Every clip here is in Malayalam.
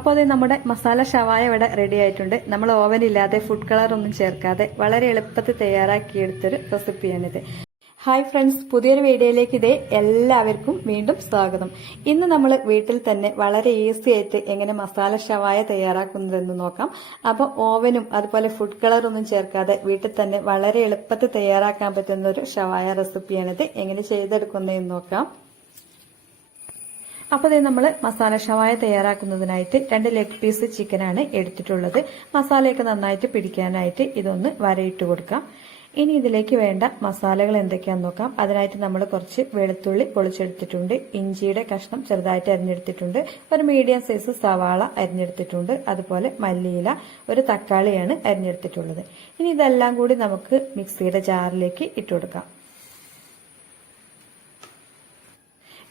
അപ്പോൾ അത് നമ്മുടെ മസാല ഷവായ ഇവിടെ റെഡി ആയിട്ടുണ്ട്. നമ്മൾ ഓവൻ ഇല്ലാതെ ഫുഡ് കളർ ഒന്നും ചേർക്കാതെ വളരെ എളുപ്പത്തിൽ തയ്യാറാക്കിയെടുത്തൊരു റെസിപ്പിയാണിത് ഹായ് ഫ്രണ്ട്സ് പുതിയൊരു വീഡിയോയിലേക്ക് ഇതേ എല്ലാവർക്കും വീണ്ടും സ്വാഗതം. ഇന്ന് നമ്മൾ വീട്ടിൽ തന്നെ വളരെ ഈസി ആയിട്ട് എങ്ങനെ മസാല ഷവായ തയ്യാറാക്കുന്നതെന്ന് നോക്കാം. അപ്പോൾ ഓവനും അതുപോലെ ഫുഡ് കളർ ഒന്നും ചേർക്കാതെ വീട്ടിൽ തന്നെ വളരെ എളുപ്പത്തിൽ തയ്യാറാക്കാൻ പറ്റുന്ന ഒരു ഷവായ റെസിപ്പിയാണിത് എങ്ങനെ ചെയ്തെടുക്കുന്നതെന്ന് നോക്കാം. അപ്പോൾ ഇത് നമ്മൾ മസാല ഷവായ തയ്യാറാക്കുന്നതിനായിട്ട് രണ്ട് ലെഗ് പീസ് ചിക്കനാണ് എടുത്തിട്ടുള്ളത്. മസാലയൊക്കെ നന്നായിട്ട് പിടിക്കാനായിട്ട് ഇതൊന്ന് വരയിട്ട് കൊടുക്കാം. ഇനി ഇതിലേക്ക് വേണ്ട മസാലകൾ എന്തൊക്കെയാണെന്ന് നോക്കാം. അതിനായിട്ട് നമ്മൾ കുറച്ച് വെളുത്തുള്ളി പൊളിച്ചെടുത്തിട്ടുണ്ട്. ഇഞ്ചിയുടെ കഷ്ണം ചെറുതായിട്ട് അരിഞ്ഞെടുത്തിട്ടുണ്ട്. ഒരു മീഡിയം സൈസ് സവാള അരിഞ്ഞെടുത്തിട്ടുണ്ട്. അതുപോലെ മല്ലിയില ഒരു തക്കാളിയാണ് അരിഞ്ഞെടുത്തിട്ടുള്ളത്. ഇനി ഇതെല്ലാം കൂടി നമുക്ക് മിക്സിയുടെ ജാറിലേക്ക് ഇട്ട് കൊടുക്കാം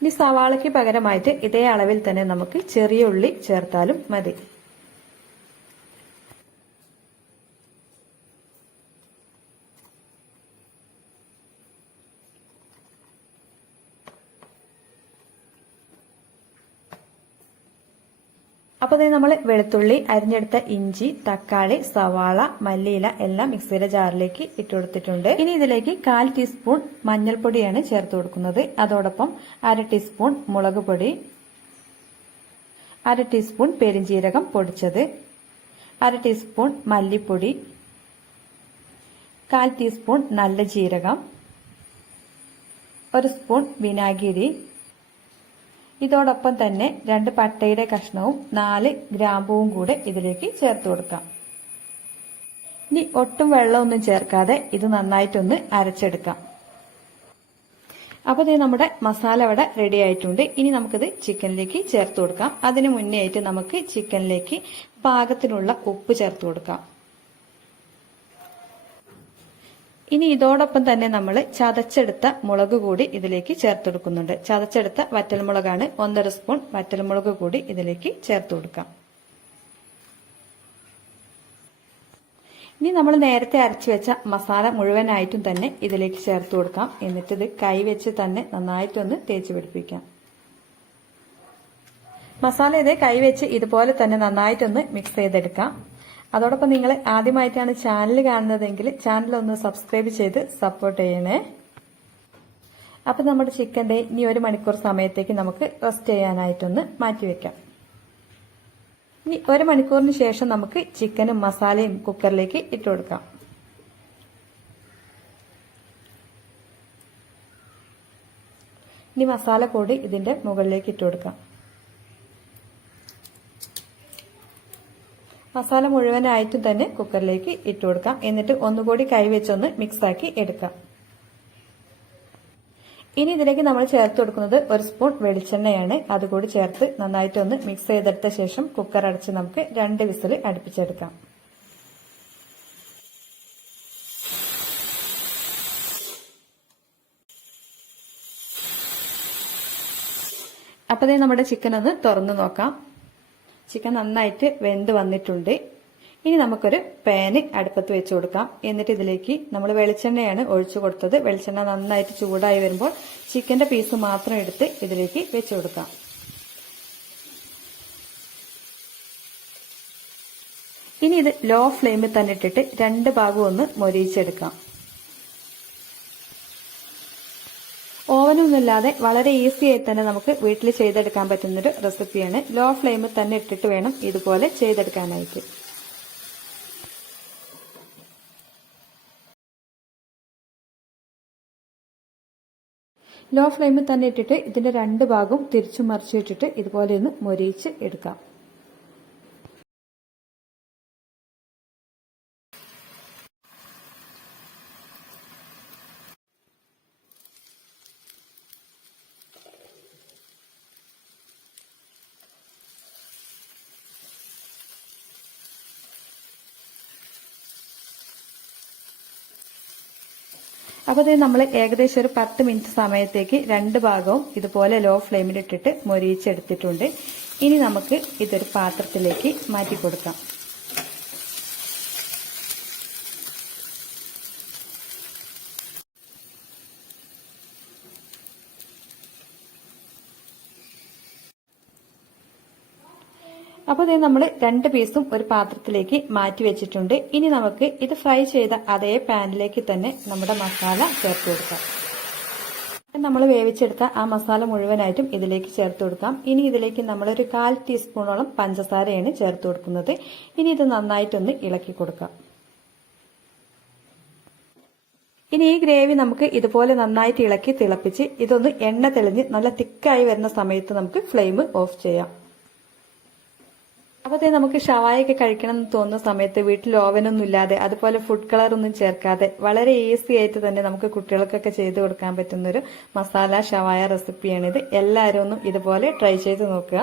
ഇനി സവാളയ്ക്ക് പകരമായിട്ട് ഇതേ അളവിൽ തന്നെ നമുക്ക് ചെറിയ ഉള്ളി ചേർത്താലും മതി. അപ്പോൾ അതിന് നമ്മൾ വെളുത്തുള്ളി അരിഞ്ഞെടുത്ത ഇഞ്ചി തക്കാളി സവാള മല്ലിയില എല്ലാം മിക്സിയുടെ ജാറിലേക്ക് ഇട്ട് കൊടുത്തിട്ടുണ്ട്. ഇനി ഇതിലേക്ക് കാൽ ടീസ്പൂൺ മഞ്ഞൾപ്പൊടിയാണ് ചേർത്ത് കൊടുക്കുന്നത്. അതോടൊപ്പം അര ടീസ്പൂൺ മുളക് പൊടി അര ടീസ്പൂൺ പെരിഞ്ചീരകം പൊടിച്ചത് അര ടീസ്പൂൺ മല്ലിപ്പൊടി കാൽ ടീസ്പൂൺ നല്ല ജീരകം ഒരു സ്പൂൺ വിനാഗിരി ഇതോടൊപ്പം തന്നെ രണ്ട് പട്ടയുടെ കഷ്ണവും നാല് ഗ്രാമ്പുവും കൂടെ ഇതിലേക്ക് ചേർത്ത് കൊടുക്കാം. ഇനി ഒട്ടും വെള്ളമൊന്നും ചേർക്കാതെ ഇത് നന്നായിട്ടൊന്ന് അരച്ചെടുക്കാം. അപ്പോൾ ഇത് നമ്മുടെ മസാല വട റെഡി ആയിട്ടുണ്ട്. ഇനി നമുക്കിത് ചിക്കനിലേക്ക് ചേർത്ത് കൊടുക്കാം. അതിന് മുന്നേ ആയിട്ട് നമുക്ക് ചിക്കനിലേക്ക് പാകത്തിനുള്ള ഉപ്പ് ചേർത്ത് കൊടുക്കാം. ഇനി ഇതോടൊപ്പം തന്നെ നമ്മൾ ചതച്ചെടുത്ത മുളക് കൂടി ഇതിലേക്ക് ചേർത്തെടുക്കുന്നുണ്ട്. ചതച്ചെടുത്ത വറ്റൽമുളകാണ് ഒന്നര സ്പൂൺ. വറ്റൽമുളക് കൂടി ഇതിലേക്ക് ചേർത്ത് കൊടുക്കാം. ഇനി നമ്മൾ നേരത്തെ അരച്ചു വെച്ച മസാല മുഴുവനായിട്ടും തന്നെ ഇതിലേക്ക് ചേർത്ത് കൊടുക്കാം. എന്നിട്ട് ഇത് കൈവച്ച് തന്നെ നന്നായിട്ടൊന്ന് തേച്ച് പിടിപ്പിക്കാം. മസാല ഇത് കൈവച്ച് ഇതുപോലെ തന്നെ നന്നായിട്ടൊന്ന് മിക്സ് ചെയ്തെടുക്കാം. അതോടൊപ്പം നിങ്ങൾ ആദ്യമായിട്ടാണ് ചാനൽ കാണുന്നതെങ്കിൽ ചാനൽ ഒന്ന് സബ്സ്ക്രൈബ് ചെയ്ത് സപ്പോർട്ട് ചെയ്യണേ. അപ്പം നമ്മുടെ ചിക്കന്റെ ഇനി ഒരു മണിക്കൂർ സമയത്തേക്ക് നമുക്ക് റെസ്റ്റ് ചെയ്യാനായിട്ടൊന്ന് മാറ്റിവെക്കാം ഇനി ഒരു മണിക്കൂറിന് ശേഷം നമുക്ക് ചിക്കനും മസാലയും കുക്കറിലേക്ക് ഇട്ട് കൊടുക്കാം. ഇനി മസാല കൂടി ഇതിന്റെ മുകളിലേക്ക് ഇട്ട് കൊടുക്കാം. മസാല മുഴുവനായിട്ട് തന്നെ കുക്കറിലേക്ക് ഇട്ട് കൊടുക്കാം. എന്നിട്ട് ഒന്നുകൂടി കൈവച്ചൊന്ന് മിക്സാക്കി എടുക്കാം. ഇനി ഇതിലേക്ക് നമ്മൾ ചേർത്ത് കൊടുക്കുന്നത് ഒരു സ്പൂൺ വെളിച്ചെണ്ണയാണ്. അതുകൂടി ചേർത്ത് നന്നായിട്ടൊന്ന് മിക്സ് ചെയ്തെടുത്ത ശേഷം കുക്കർ അടച്ച് നമുക്ക് രണ്ട് വിസിൽ അടുപ്പിച്ചെടുക്കാം. അപ്പോഴേ നമ്മുടെ ചിക്കൻ ഒന്ന് തുറന്നു നോക്കാം. ചിക്കൻ നന്നായിട്ട് വെന്ത് വന്നിട്ടുണ്ട്. ഇനി നമുക്കൊരു പാന് അടുപ്പത്ത് വെച്ച് കൊടുക്കാം. എന്നിട്ട് ഇതിലേക്ക് നമ്മൾ വെളിച്ചെണ്ണയാണ് ഒഴിച്ചു കൊടുത്തത്. വെളിച്ചെണ്ണ നന്നായിട്ട് ചൂടായി വരുമ്പോൾ ചിക്കന്റെ പീസ് മാത്രം എടുത്ത് ഇതിലേക്ക് വെച്ച് കൊടുക്കാം. ഇനി ഇത് ലോ ഫ്ലെയിമിൽ തന്നെ ഇട്ടിട്ട് രണ്ട് ഭാഗവും ഒന്ന് മൊരിയിച്ചെടുക്കാം. ഓവനൊന്നുമില്ലാതെ വളരെ ഈസി ആയി തന്നെ നമുക്ക് വീട്ടിൽ ചെയ്തെടുക്കാൻ പറ്റുന്നൊരു റെസിപ്പിയാണ് ലോ ഫ്ലെയിമിൽ തന്നെ ഇട്ടിട്ട് വേണം ഇതുപോലെ ചെയ്തെടുക്കാനായിട്ട്. ലോ ഫ്ലെയിമിൽ തന്നെ ഇട്ടിട്ട് ഇതിന്റെ രണ്ട് ഭാഗവും തിരിച്ചു മറിച്ചിട്ടിട്ട് ഇതുപോലെ ഒന്ന് മൊരിയിച്ച് എടുക്കാം. അപ്പോൾ ഇത് നമ്മൾ ഏകദേശം ഒരു പത്ത് മിനിറ്റ് സമയത്തേക്ക് രണ്ട് ഭാഗവും ഇതുപോലെ ലോ ഫ്ലെയിമിലിട്ടിട്ട് മൊരിയിച്ചെടുത്തിട്ടുണ്ട്. ഇനി നമുക്ക് ഇതൊരു പാത്രത്തിലേക്ക് മാറ്റി കൊടുക്കാം അപ്പോൾ ഇത് നമ്മൾ രണ്ട് പീസും ഒരു പാത്രത്തിലേക്ക് മാറ്റി വെച്ചിട്ടുണ്ട്. ഇനി നമുക്ക് ഇത് ഫ്രൈ ചെയ്ത അതേ പാനിലേക്ക് തന്നെ നമ്മുടെ മസാല ചേർത്ത് കൊടുക്കാം. നമ്മൾ വേവിച്ചെടുത്ത ആ മസാല മുഴുവനായിട്ടും ഇതിലേക്ക് ചേർത്ത് കൊടുക്കാം. ഇനി ഇതിലേക്ക് നമ്മളൊരു കാൽ ടീസ്പൂണോളം പഞ്ചസാരയാണ് ചേർത്ത് കൊടുക്കുന്നത്. ഇനി ഇത് നന്നായിട്ടൊന്ന് ഇളക്കി കൊടുക്കാം. ഇനി ഈ ഗ്രേവി നമുക്ക് ഇതുപോലെ നന്നായിട്ട് ഇളക്കി തിളപ്പിച്ച് ഇതൊന്ന് എണ്ണ തെളിഞ്ഞ് നല്ല തിക്കായി വരുന്ന സമയത്ത് നമുക്ക് ഫ്ലെയിം ഓഫ് ചെയ്യാം. അപ്പോഴത്തേ നമുക്ക് ഷവായൊക്കെ കഴിക്കണം എന്ന് തോന്നുന്ന സമയത്ത് വീട്ടിൽ ഓവനൊന്നും ഇല്ലാതെ അതുപോലെ ഫുഡ് കളർ ഒന്നും ചേർക്കാതെ വളരെ ഈസി ആയിട്ട് തന്നെ നമുക്ക് കുട്ടികൾക്കൊക്കെ ചെയ്ത് കൊടുക്കാൻ പറ്റുന്ന ഒരു മസാല ഷവായ റെസിപ്പിയാണിത് എല്ലാവരും ഒന്നും ഇതുപോലെ ട്രൈ ചെയ്ത് നോക്കുക.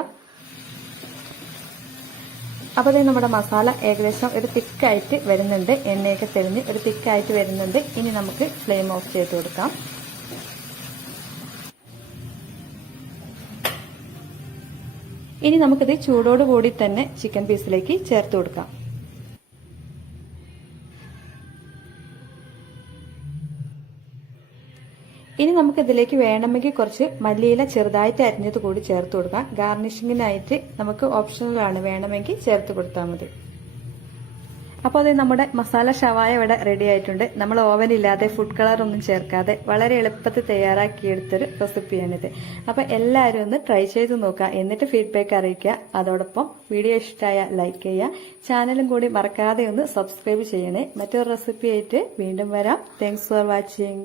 അപ്പോൾ ദേ നമ്മുടെ മസാല ഏകദേശം ഒരു തിക്കായിട്ട് വരുന്നുണ്ട്. എണ്ണയൊക്കെ തെളിഞ്ഞ് ഒരു തിക്കായിട്ട് വരുന്നുണ്ട്. ഇനി നമുക്ക് ഫ്ലെയിം ഓഫ് ചെയ്ത് കൊടുക്കാം. ഇനി നമുക്കിത് ചൂടോടുകൂടി തന്നെ ചിക്കൻ പീസിലേക്ക് ചേർത്ത് കൊടുക്കാം. ഇനി നമുക്ക് ഇതിലേക്ക് വേണമെങ്കിൽ കുറച്ച് മല്ലിയില ചെറുതായിട്ട് അരിഞ്ഞത് കൂടി ചേർത്ത് കൊടുക്കാം. ഗാർണിഷിങ്ങിനായിട്ട് നമുക്ക് ഓപ്ഷണലാണ് വേണമെങ്കിൽ ചേർത്ത് കൊടുത്താൽ മതി. അപ്പോൾ അത് നമ്മുടെ മസാല ഷവായ ഇവിടെ റെഡി ആയിട്ടുണ്ട്. നമ്മൾ ഓവൻ ഇല്ലാതെ ഫുഡ് കളർ ഒന്നും ചേർക്കാതെ വളരെ എളുപ്പത്തിൽ തയ്യാറാക്കിയെടുത്തൊരു റെസിപ്പിയാണിത് അപ്പോൾ എല്ലാവരും ഒന്ന് ട്രൈ ചെയ്ത് നോക്കുക. എന്നിട്ട് ഫീഡ്ബാക്ക് അറിയിക്കുക. അതോടൊപ്പം വീഡിയോ ഇഷ്ടമായ ലൈക്ക് ചെയ്യുക. ചാനലും കൂടി മറക്കാതെ ഒന്ന് സബ്സ്ക്രൈബ് ചെയ്യണേ. മറ്റൊരു റെസിപ്പി ആയിട്ട് വീണ്ടും വരാം. Thanks for watching